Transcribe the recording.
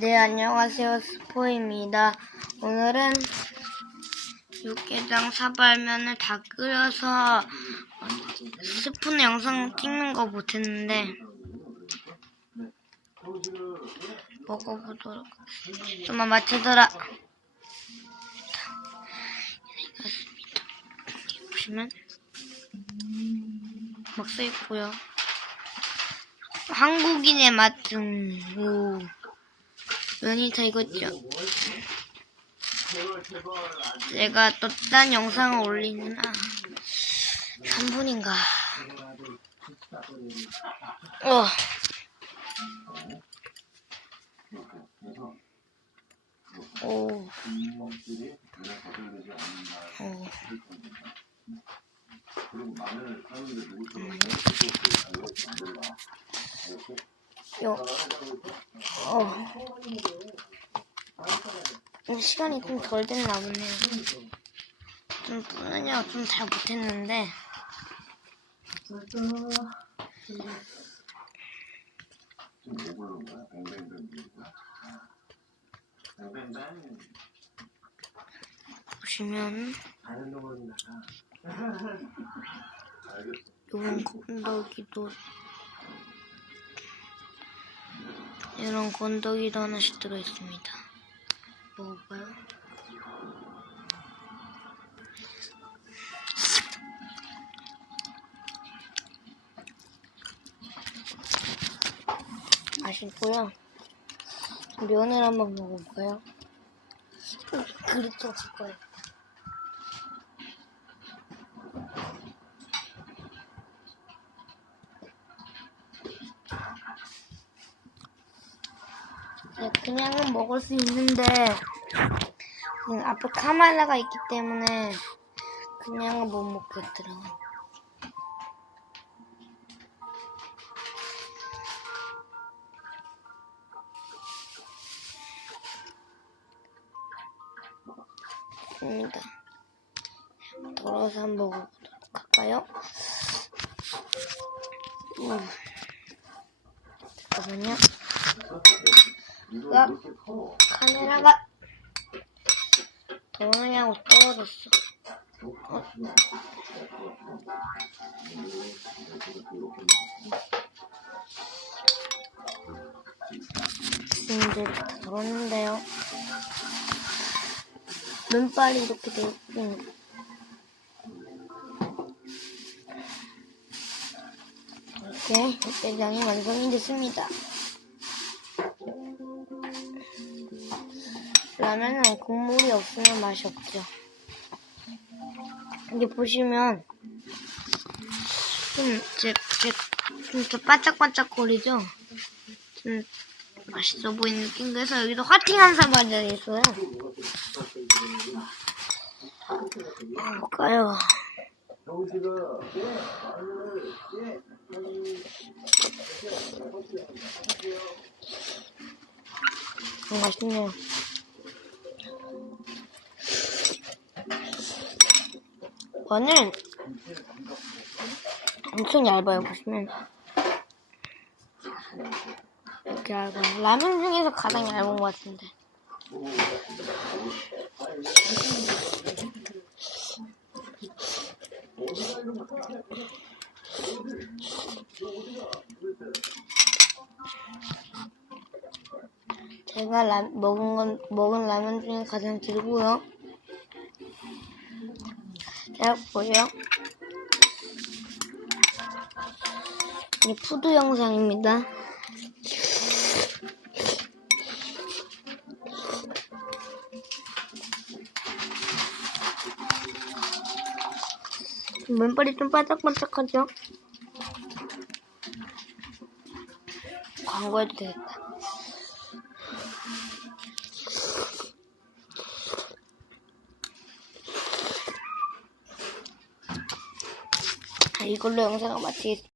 네, 안녕하세요. 스포입니다. 오늘은 육개장 사발면을 다 끓여서 스푼 영상 찍는 거 못했는데 먹어보도록. 좀만 맞춰둬라. 이렇습니다. 보시면 막 써있고요. 한국인의 맛은 오. 면이 다 익었죠. 제가 또 딴 영상을 올리는 아, 3분인가. 어. 오. 오. 요. 어. 음, 시간이 좀 덜 됐나 보네요. 좀 뿌느냐 좀잘 못했는데. 보시면 요런 건더기도 이런 건더기도 하나씩 들어있습니다. 먹어볼까요? 맛있고요. 면을 한번 먹어볼까요? 그릇도 갖고 와요. 그냥은 먹을 수 있는데 음, 앞에 카메라가 있기 때문에 그냥은 못 먹겠더라고. 입니다. 덜어서 한번 먹어보도록 할까요? 음. 잠깐만요. 야, 카메라가 도느냐고 떨어졌어. 어? 이제 다 덜었는데요. 눈발이 이렇게 되어 있습니다. 이렇게 육개장이 완성이 됐습니다. 라면은 국물이 없으면 맛이 없죠. 여기 보시면 좀, 제, 제, 좀더 반짝반짝 거리죠? 좀 맛있어 보이는 느낌. 그래서 여기도 화팅한 사과가 있어요. 볼까요? 음, 맛있네요. 이거는 엄청 얇아요, 보시면. 이렇게 얇아요. 라면 중에서 가장 얇은 것 같은데. 제가 라, 먹은 건, 먹은 라면 중에 가장 길고요. 자, 보세요. 이 푸드 영상입니다. 면발이 좀 반짝반짝하죠? 광고해도 되겠다. 이걸로 영상을 마치겠습니다.